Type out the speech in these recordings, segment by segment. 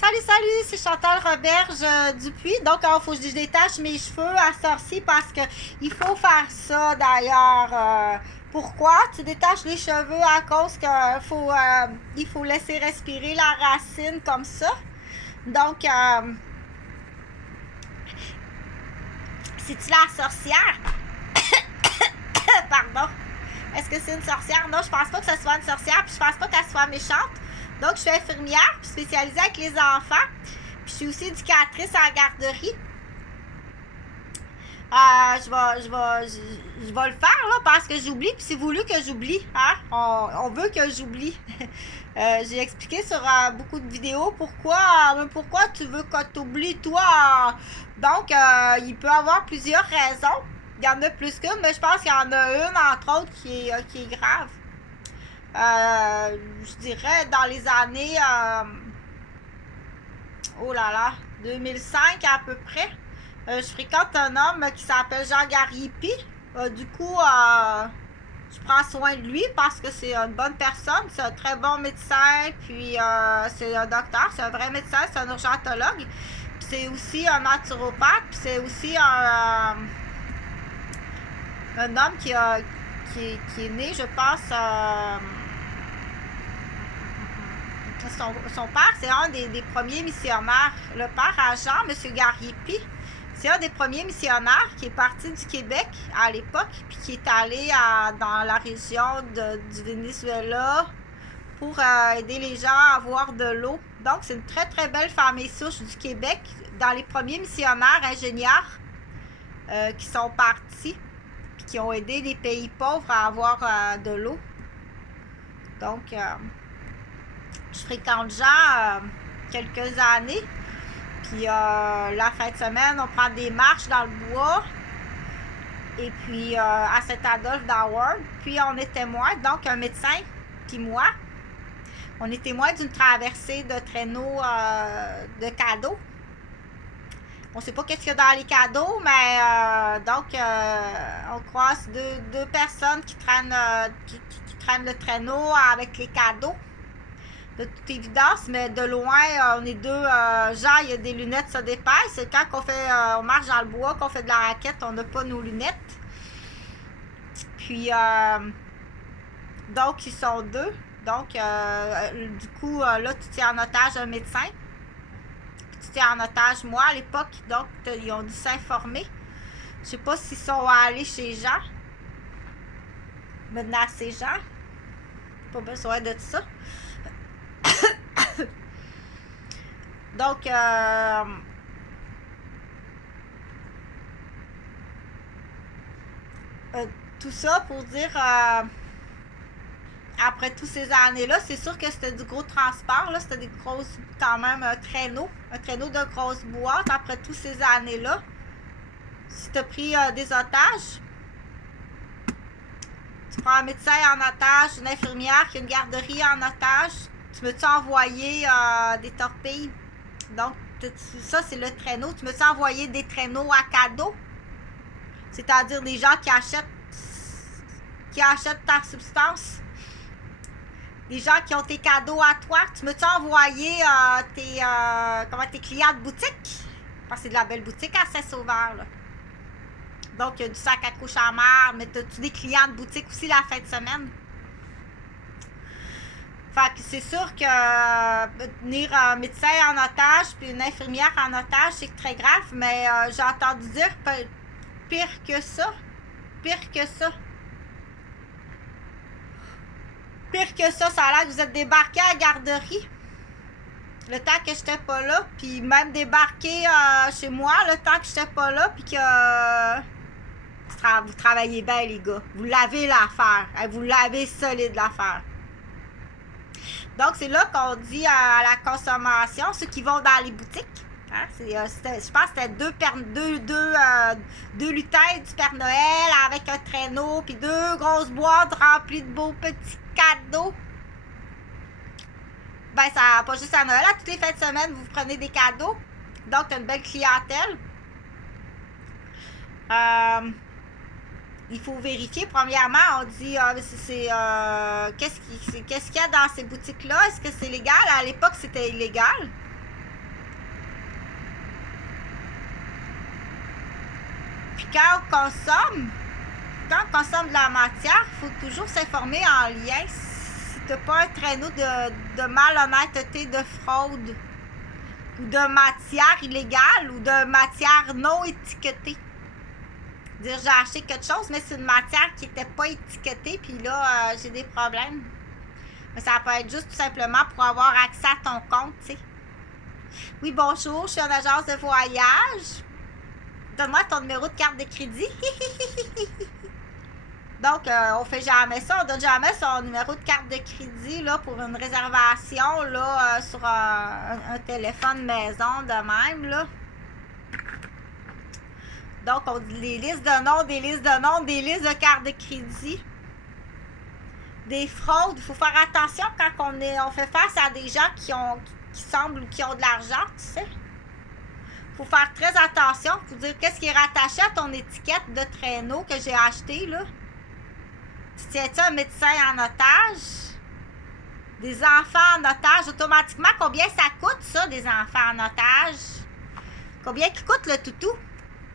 Salut, salut, c'est Chantal Roberge Dupuis. Donc, il faut que je détache mes cheveux à sorcier parce que il faut faire ça d'ailleurs. Pourquoi? Tu détaches les cheveux à cause que il faut laisser respirer la racine comme ça. Donc, c'est-tu la sorcière? Pardon. Est-ce que c'est une sorcière? Non, je pense pas que ce soit une sorcière, puis je pense pas qu'elle soit méchante. Donc, je suis infirmière, puis spécialisée avec les enfants. Puis, je suis aussi éducatrice en garderie. Je vais le faire, là, parce que j'oublie, puis c'est voulu que j'oublie, hein? On veut que j'oublie. J'ai expliqué sur beaucoup de vidéos pourquoi tu veux que tu oublies, toi. Donc, il peut y avoir plusieurs raisons. Il y en a plus qu'une, mais je pense qu'il y en a une, entre autres, qui est grave. Je dirais dans les années, oh là là, 2005 à peu près. Je fréquente un homme qui s'appelle Jean Gariepi. Du coup, je prends soin de lui parce que c'est une bonne personne. C'est un très bon médecin. Puis, c'est un docteur. C'est un vrai médecin. C'est un urgentologue. Puis, c'est aussi un naturopathe. Puis, c'est aussi un homme qui est né, je pense, son père, c'est un des premiers missionnaires. Le père à Jean, M. Gariepi, c'est un des premiers missionnaires qui est parti du Québec à l'époque, puis qui est allé dans la région du Venezuela pour aider les gens à avoir de l'eau. Donc, c'est une très, très belle famille souche du Québec, dans les premiers missionnaires ingénieurs qui sont partis, puis qui ont aidé les pays pauvres à avoir de l'eau. Donc, je fréquente Jean quelques années. Puis la fin de semaine, on prend des marches dans le bois. Et puis à Saint-Adolphe d'Howard. Puis on est témoin, donc un médecin, puis moi. On est témoin d'une traversée de traîneaux de cadeaux. On ne sait pas qu'est-ce qu'il y a dans les cadeaux, mais donc on croise deux personnes qui traînent le traîneau avec les cadeaux. De toute évidence, mais de loin, on est deux gens, il y a des lunettes, ça dépasse. Quand on marche dans le bois, qu'on fait de la raquette, on n'a pas nos lunettes. Puis, donc, ils sont deux. Donc, du coup, là, tu tiens en otage un médecin. Puis, tu tiens en otage moi à l'époque. Donc, ils ont dû s'informer. Je sais pas s'ils sont allés chez Jean. Menacer Jean. Pas besoin de ça. Donc, tout ça pour dire, après toutes ces années-là, c'est sûr que c'était du gros transport, là, c'était des grosses, quand même, un traîneau de grosses boîtes après toutes ces années-là. Si tu as pris des otages, tu prends un médecin en otage, une infirmière qui a une garderie en otage, tu me-tu envoyé des torpilles? Donc, ça, c'est le traîneau. Tu me-tu envoyé des traîneaux à cadeaux? C'est-à-dire des gens qui achètent ta substance. Des gens qui ont tes cadeaux à toi. Tu me-tu envoyé tes clients de boutique? Parce que c'est de la belle boutique à Saint-Sauveur, là. Donc, il y a du sac à couche à marre, mais as-tu des clients de boutique aussi la fin de semaine? Fait que c'est sûr que tenir un médecin en otage puis une infirmière en otage, c'est très grave, mais j'ai entendu dire pire que ça. Pire que ça. Pire que ça a l'air que vous êtes débarqué à la garderie. Le temps que j'étais pas là, puis même débarqué chez moi, le temps que j'étais pas là, puis que vous travaillez bien, les gars. Vous l'avez l'affaire. Vous l'avez solide l'affaire. Donc, c'est là qu'on dit à la consommation, ceux qui vont dans les boutiques, hein, je pense que c'était deux lutins du Père Noël avec un traîneau, puis deux grosses boîtes remplies de beaux petits cadeaux. Ben, ça pas juste à Noël, à toutes les fins de semaine, vous prenez des cadeaux. Donc, tu as une belle clientèle. Il faut vérifier. Premièrement, on dit qu'est-ce qu'il y a dans ces boutiques-là? Est-ce que c'est légal? À l'époque, c'était illégal. Puis quand on consomme de la matière, il faut toujours s'informer en lien si tu n'as pas un traîneau de malhonnêteté, de fraude, ou de matière illégale, ou de matière non étiquetée. Dire j'ai acheté quelque chose, mais c'est une matière qui n'était pas étiquetée, puis là, j'ai des problèmes. Mais ça peut être juste tout simplement pour avoir accès à ton compte, tu sais. Oui, bonjour, je suis en agence de voyage. Donne-moi ton numéro de carte de crédit. Donc, on fait jamais ça. On donne jamais son numéro de carte de crédit là, pour une réservation là, sur un téléphone maison de même. Là. Donc, on dit les listes de noms, des listes de noms, des listes de cartes de crédit. Des fraudes. Il faut faire attention quand on fait face à des gens qui semblent ou qui ont de l'argent, tu sais. Il faut faire très attention. Il faut dire qu'est-ce qui est rattaché à ton étiquette de traîneau que j'ai acheté, là. Tu tiens-tu un médecin en otage? Des enfants en otage, automatiquement, combien ça coûte, ça, des enfants en otage? Combien qui coûte le toutou?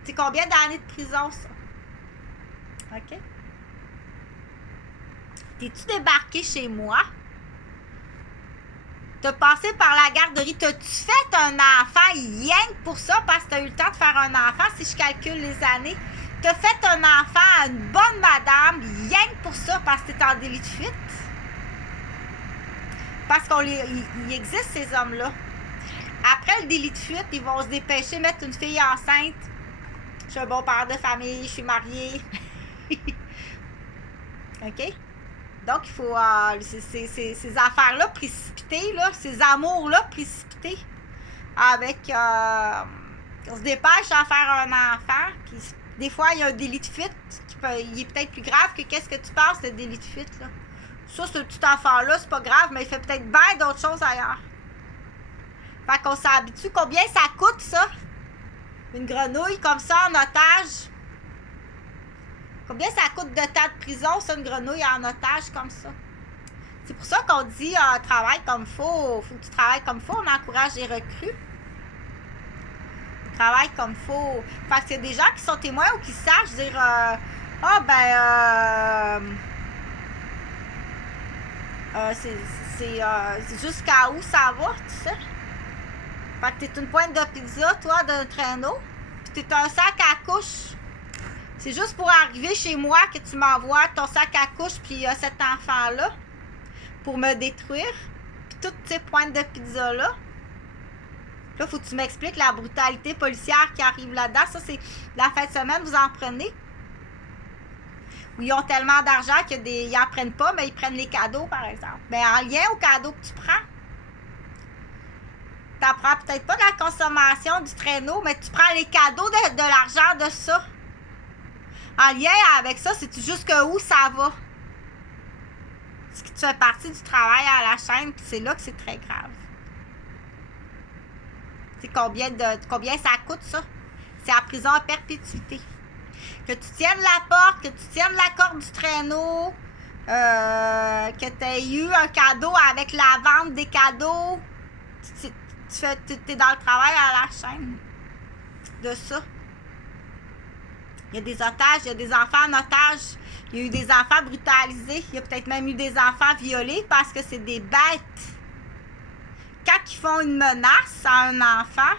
C'est combien d'années de prison, ça? OK? T'es-tu débarqué chez moi? T'as passé par la garderie. T'as-tu fait un enfant rien que pour ça parce que t'as eu le temps de faire un enfant, si je calcule les années? T'as fait un enfant à une bonne madame rien que pour ça parce que t'es en délit de fuite? Parce qu'il existe ces hommes-là. Après le délit de fuite, ils vont se dépêcher de mettre une fille enceinte. Je suis un bon père de famille, je suis mariée. OK? Donc, il faut ces affaires-là précipitées, là, ces amours-là précipités, avec... on se dépêche à faire un enfant, puis des fois, il y a un délit de fuite, il est peut-être plus grave que qu'est-ce que tu penses, le délit de fuite, là. Ça, ce petit enfant-là, c'est pas grave, mais il fait peut-être bien d'autres choses ailleurs. Fait qu'on s'habitue. Combien ça coûte, ça? Une grenouille comme ça, en otage? Combien ça coûte de temps de prison, ça, une grenouille en otage comme ça? C'est pour ça qu'on dit travaille comme faut que tu travailles comme faut. On encourage les recrues. Travaille comme faut. Fait que c'est des gens qui sont témoins ou qui sachent dire c'est jusqu'à où ça va, tu sais? Fait que t'es une pointe de pizza, toi, d'un traîneau. Puis t'es un sac à couche. C'est juste pour arriver chez moi que tu m'envoies ton sac à couche puis cet enfant-là pour me détruire. Puis toutes ces pointes de pizza-là. Là, il faut que tu m'expliques la brutalité policière qui arrive là-dedans. Ça, c'est la fin de semaine, vous en prenez. Ou ils ont tellement d'argent qu'ils n'en prennent pas, mais ils prennent les cadeaux, par exemple. Mais en lien au cadeau que tu prends, tu n'en prends peut-être pas de la consommation du traîneau, mais tu prends les cadeaux de l'argent de ça. En lien avec ça, c'est jusqu'où ça va. Est-ce que tu fais partie du travail à la chaîne, puis c'est là que c'est très grave. C'est combien ça coûte, ça? C'est la prison à perpétuité. Que tu tiennes la porte, que tu tiennes la corde du traîneau, que tu aies eu un cadeau avec la vente des cadeaux. Tu es dans le travail à la chaîne de ça. Il y a des otages, il y a des enfants en otage, il y a eu des enfants brutalisés, il y a peut-être même eu des enfants violés parce que c'est des bêtes. Quand ils font une menace à un enfant,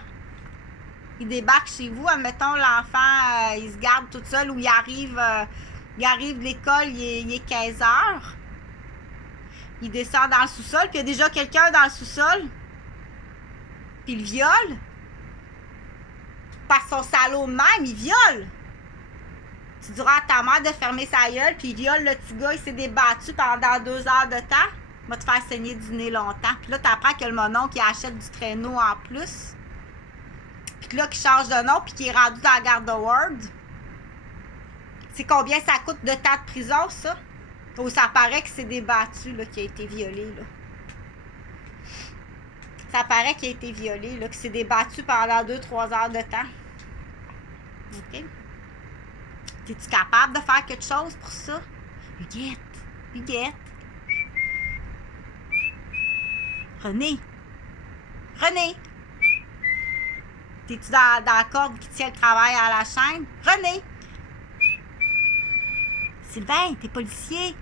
ils débarquent chez vous, admettons l'enfant, il se garde tout seul ou il arrive de l'école, il est 15 heures. Il descend dans le sous-sol, puis il y a déjà quelqu'un dans le sous-sol, puis il viole. Par son salaud de même, il viole. Tu diras à ta mère de fermer sa gueule, puis il viole le petit gars, il s'est débattu pendant 2 heures de temps. Il va te faire saigner du nez longtemps. Puis là, tu apprends que le mononcle, il achète du traîneau en plus. Puis là, qui change de nom, puis qui est rendu dans la garde de Ward. C'est combien ça coûte de temps de prison, ça? Ou ça paraît que c'est débattu, là, qui a été violé, là. Ça paraît qu'il a été violé, là, que c'est débattu pendant 2-3 heures de temps. OK? Es-tu capable de faire quelque chose pour ça? Huguette. René. T'es-tu dans la corde qui tient le travail à la chaîne? René. Sylvain, t'es policier.